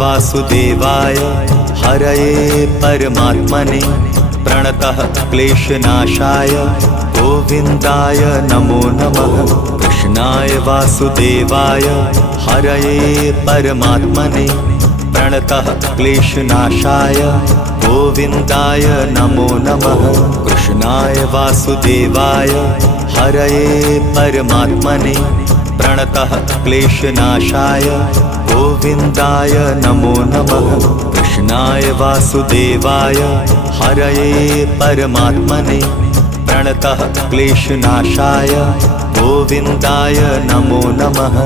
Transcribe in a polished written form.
वासुदेवाय हरये परमात्मने प्रणतः क्लेशनाशाय गोविन्दाय नमो नमः। कृष्णाय वासुदेवाय हरये परमात्मने प्रणतः क्लेशनाशाय गोविन्दाय नमो नमः। कृष्णाय वासुदेवाय हरये परमात्मने प्रणतः क्लेशनाशाय गोविन्दाय नमो नमः। कृष्णाय वासुदेवाय हरये परमात्मने प्रणतः क्लेशनाशाय गोविन्दाय नमो नमः।